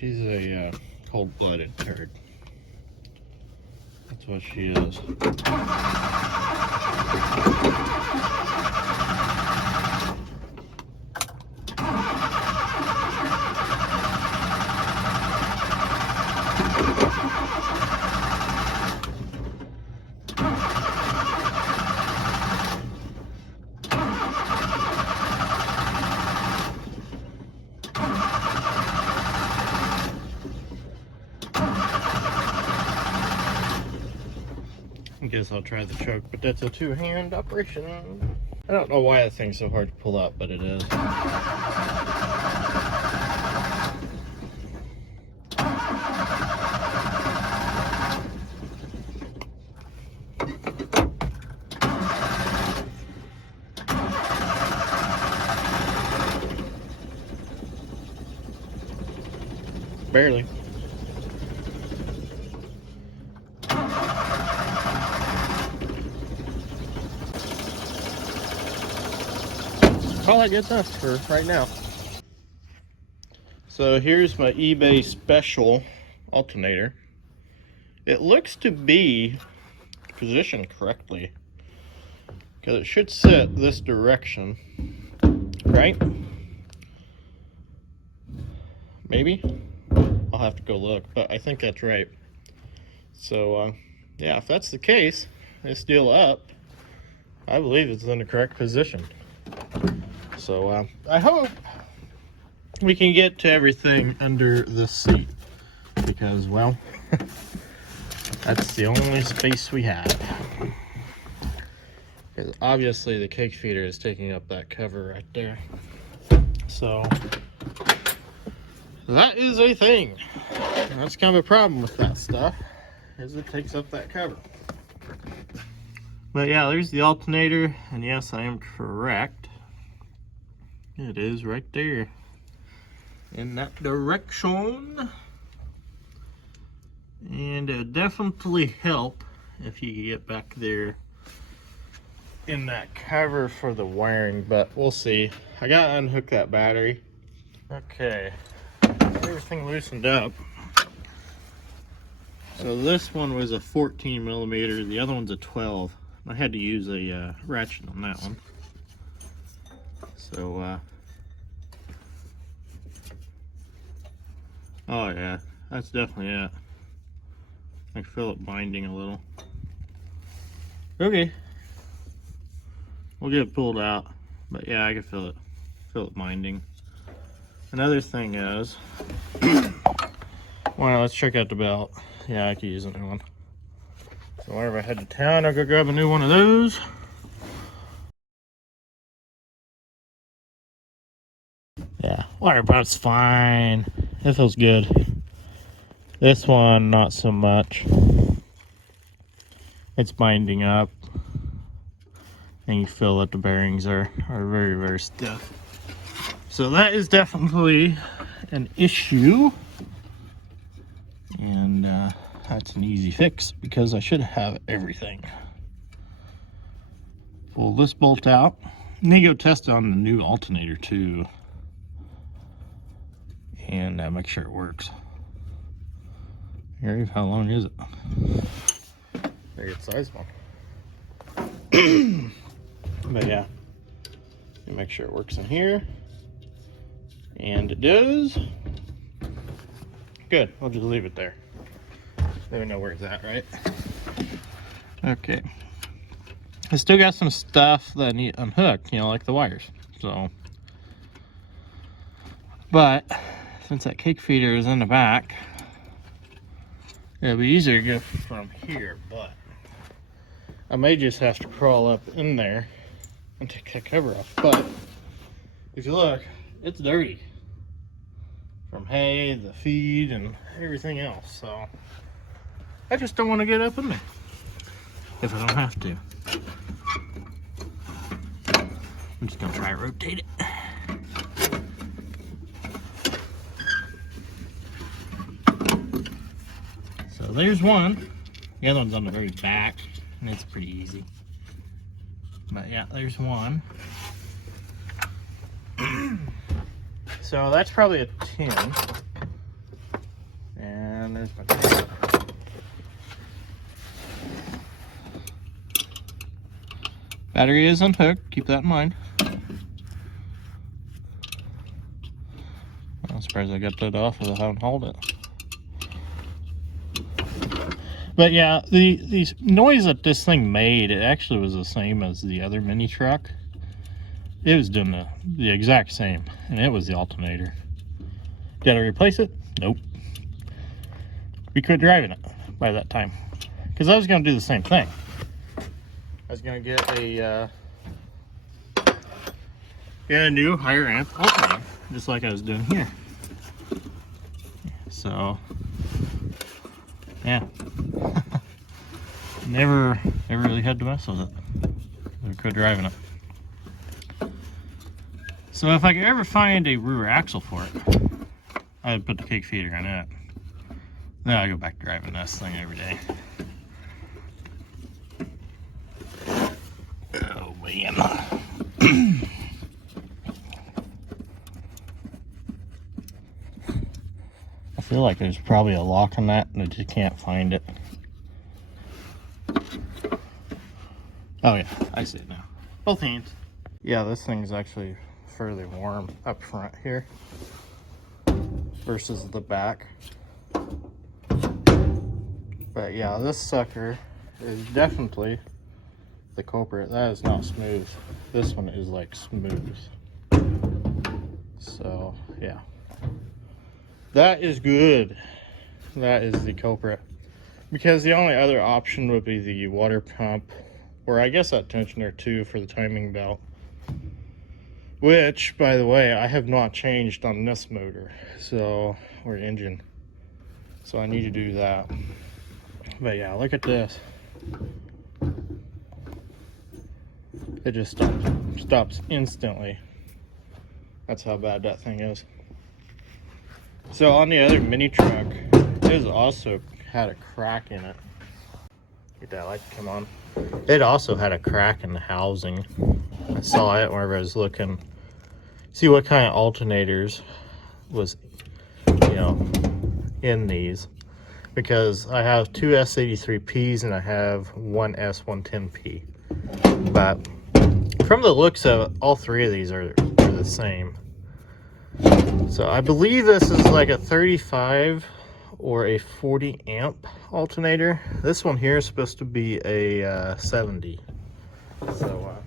she's a cold-blooded turd. That's what she is. I guess I'll try the choke, but that's a two-hand operation. I don't know why that thing's so hard to pull out, but it is. Barely. All I get enough for right now. So here's my eBay special alternator. It looks to be positioned correctly because it should sit this direction, right? Maybe? I'll have to go look, but I think that's right. So yeah, if that's the case, this deal up, I believe it's in the correct position. So I hope we can get to everything under the seat because, well, that's the only space we have. Because obviously the cake feeder is taking up that cover right there. So that is a thing. That's kind of a problem with that stuff, is it takes up that cover. But yeah, there's the alternator, and yes, I am correct. It is right there in that direction. And it would definitely help if you could get back there in that cover for the wiring, but we'll see. I gotta unhook that battery. Okay, everything loosened up. So this one was a 14 millimeter, the other one's a 12. I had to use a ratchet on that one. So oh yeah, that's definitely it. I feel it binding a little. Okay, we'll get it pulled out, but yeah, I can feel it binding. Another thing is, well, let's check out the belt. Yeah, I could use a new one. So whenever I head to town, I'll go grab a new one of those. Yeah, water pump's fine. It feels good. This one, not so much. It's binding up. And you feel that the bearings are very, very stiff. So that is definitely an issue. And that's an easy fix because I should have everything. Pull this bolt out. And then go test it on the new alternator too. And make sure it works. Here, how long is it? Very good size one. But yeah, make sure it works in here. And it does. Good, I'll just leave it there. Then we know where it's at, right? Okay. I still got some stuff that I need unhooked, you know, like the wires. So, but since that cake feeder is in the back, it'll be easier to go from here, but I may just have to crawl up in there and take that cover off. But if you look, it's dirty from hay, the feed, and everything else. So I just don't want to get up in there if I don't have to. I'm just gonna try to rotate it. So there's one. The other one's on the very back, and it's pretty easy. But yeah, there's one. So that's probably a 10. then there's my tape. Battery is unhooked, keep that in mind. I'm surprised I got that off without having to hold it. But yeah, the noise that this thing made, it actually was the same as the other mini truck. It was doing the exact same, and it was the alternator. Did I replace it? Nope. We quit driving it by that time, because I was going to do the same thing. I was going to get a new higher amp alternator, just like I was doing here. So, yeah. never really had to mess with it. I quit driving it. So if I could ever find a rear axle for it, I would put the cake feeder in it. Then I go back to driving this thing every day. Oh man. I feel like there's probably a lock on that and I just can't find it. Oh yeah, I see it now. Both hands. Yeah, this thing's actually fairly warm up front here versus the back. But yeah, this sucker is definitely the culprit. That is not smooth. This one is like smooth. So yeah, that is good. That is the culprit, because the only other option would be the water pump, or I guess that tensioner too for the timing belt, which by the way I have not changed on this motor, so, or engine, so I need to do that. But yeah, look at this. It just stops instantly. That's how bad that thing is. So on the other mini truck, it also had a crack in it. Get that light to come on. It also had a crack in the housing. I saw it whenever I was looking, see what kind of alternators was, you know, in these. Because I have two S83Ps and I have one S110P. But from the looks of it, all three of these are the same. So I believe this is like a 35 or a 40 amp alternator. This one here is supposed to be a 70. So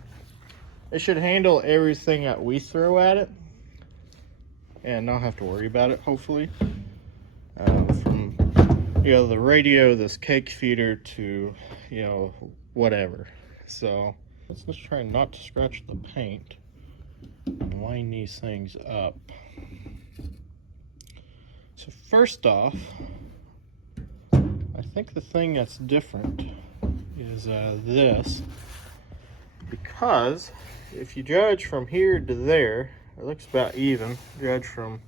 it should handle everything that we throw at it and not have to worry about it, hopefully. From, you know, the radio, this cake feeder, to, you know, whatever. So let's just try not to scratch the paint and line these things up. So first off, I think the thing that's different is this, because if you judge from here to there, it looks about even. Judge from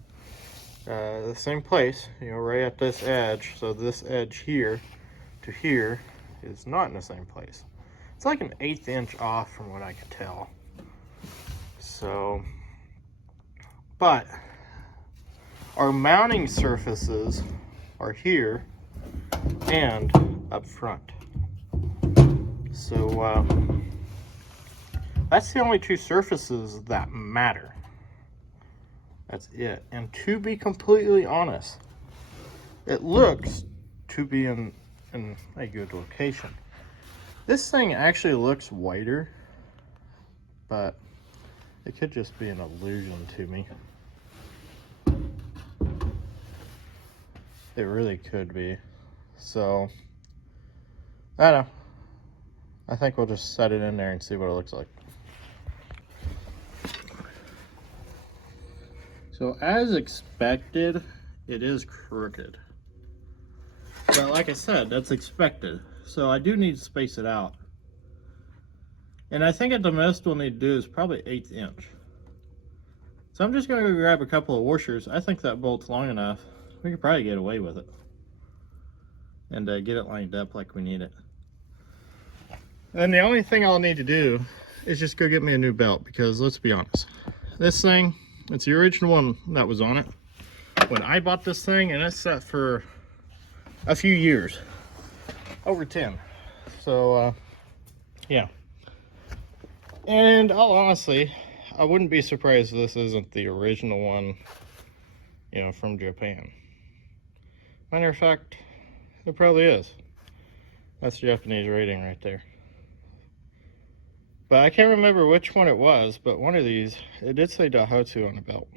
the same place, you know, right at this edge. So this edge here to here is not in the same place. It's like an 1/8 inch off from what I can tell. So, but our mounting surfaces are here and up front. So that's the only two surfaces that matter. That's it. And to be completely honest, it looks to be in a good location. This thing actually looks whiter, but it could just be an illusion to me. It really could be. So, I don't know. I think we'll just set it in there and see what it looks like. So as expected, it is crooked. But like I said, that's expected. So I do need to space it out. And I think at the most we'll need to do is probably 1/8 inch. So I'm just going to go grab a couple of washers. I think that bolt's long enough. We could probably get away with it. And get it lined up like we need it. And the only thing I'll need to do is just go get me a new belt, because let's be honest, this thing, it's the original one that was on it when I bought this thing, and it's set for a few years, over 10. So yeah. And all honestly, I wouldn't be surprised if this isn't the original one, you know, from Japan. Matter of fact, it probably is. That's Japanese rating right there. But I can't remember which one it was, but one of these, it did say Daihatsu on the belt.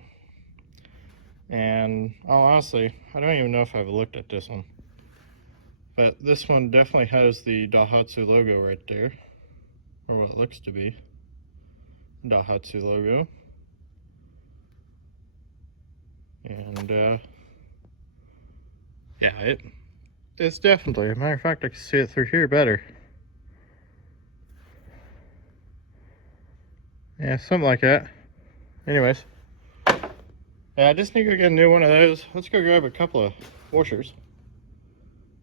And honestly, I don't even know if I've looked at this one. But this one definitely has the Daihatsu logo right there. Or what it looks to be. Daihatsu logo. And yeah, it's definitely, as a matter of fact, I can see it through here better. Yeah, something like that. Anyways, yeah, I just need to get a new one of those. Let's go grab a couple of washers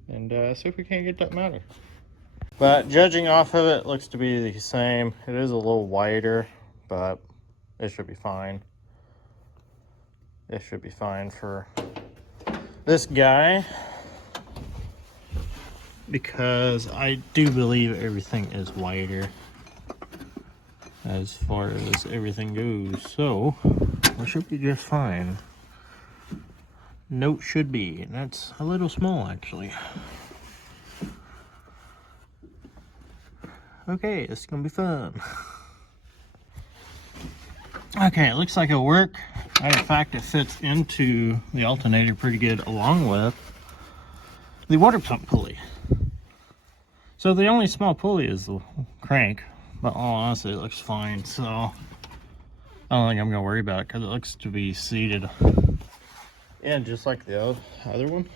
and see if we can't get that mounted. But judging off of it, looks to be the same. It is a little wider, but it should be fine. It should be fine for this guy, because I do believe everything is wider as far as everything goes, so it should be just fine. Note should be, and that's a little small actually. Okay, it's gonna be fun. Okay, it looks like it'll work. Matter of fact, it fits into the alternator pretty good, along with the water pump pulley. So the only small pulley is the crank, but all honestly, it looks fine. So I don't think I'm gonna worry about it, because it looks to be seated in just like the other one.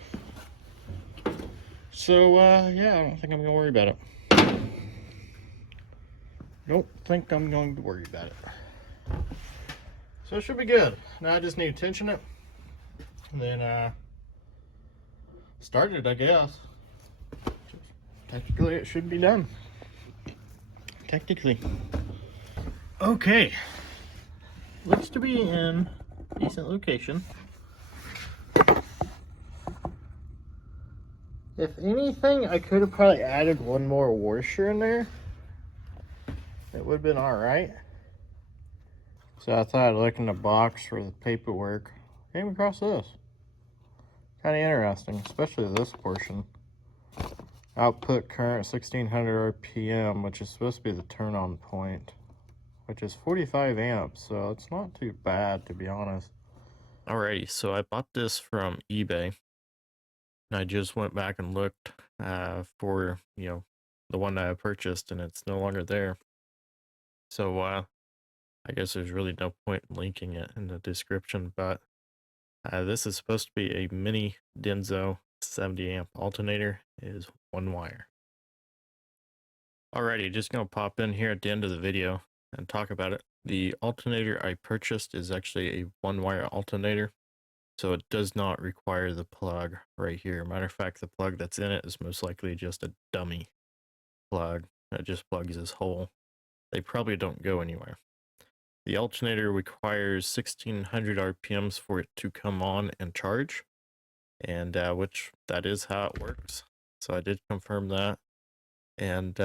So yeah, I don't think I'm gonna worry about it. Don't think I'm going to worry about it. So it should be good. Now I just need to tension it, and then start it, I guess. Technically, it should be done. Technically. Okay. Looks to be in decent location. If anything, I could have probably added one more washer in there. It would have been alright. So I thought I'd look in the box for the paperwork. Came across this. Kind of interesting, especially this portion. Output current 1600 RPM, which is supposed to be the turn on point, which is 45 amps, so it's not too bad, to be honest. Alrighty, so I bought this from eBay, and I just went back and looked for, you know, the one that I purchased, and it's no longer there. So I guess there's really no point in linking it in the description, but this is supposed to be a mini Denso 70 amp alternator. It is one wire. Alrighty, just gonna pop in here at the end of the video and talk about it. The alternator I purchased is actually a one wire alternator, so it does not require the plug right here. Matter of fact, the plug that's in it is most likely just a dummy plug. It just plugs this hole. They probably don't go anywhere. The alternator requires 1600 RPMs for it to come on and charge, and which that is how it works. So I did confirm that. And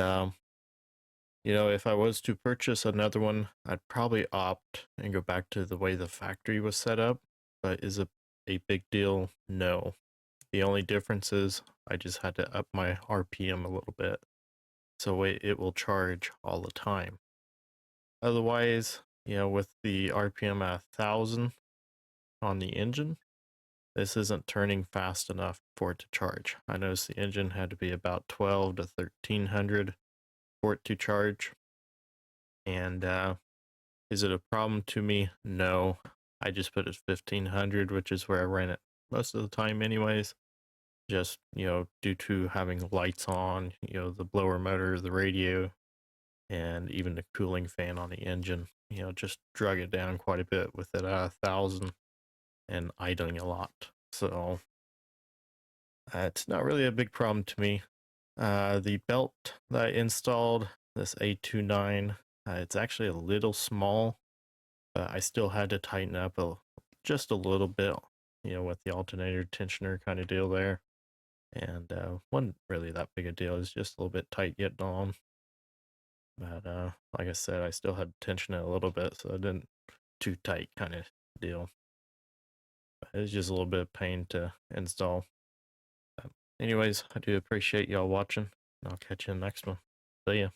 you know, if I was to purchase another one, I'd probably opt and go back to the way the factory was set up. But is it a big deal? No. The only difference is I just had to up my RPM a little bit, so it will charge all the time. Otherwise, you know, with the RPM at 1000 on the engine, this isn't turning fast enough for it to charge. I noticed the engine had to be about 12 to 1300 for it to charge. And is it a problem to me? No. I just put it 1500, which is where I ran it most of the time anyways. Just, you know, due to having lights on, you know, the blower motor, the radio, and even the cooling fan on the engine, you know, just drug it down quite a bit with it at 1000 and idling a lot. So it's not really a big problem to me. The belt that I installed, this A29, it's actually a little small, but I still had to tighten up just a little bit, you know, with the alternator tensioner kind of deal there. and wasn't really that big a deal. It was just a little bit tight getting on. But like I said, I still had to tension it a little bit, so it didn't too tight kind of deal. But it was just a little bit of pain to install. But anyways, I do appreciate y'all watching, and I'll catch you in the next one. See ya.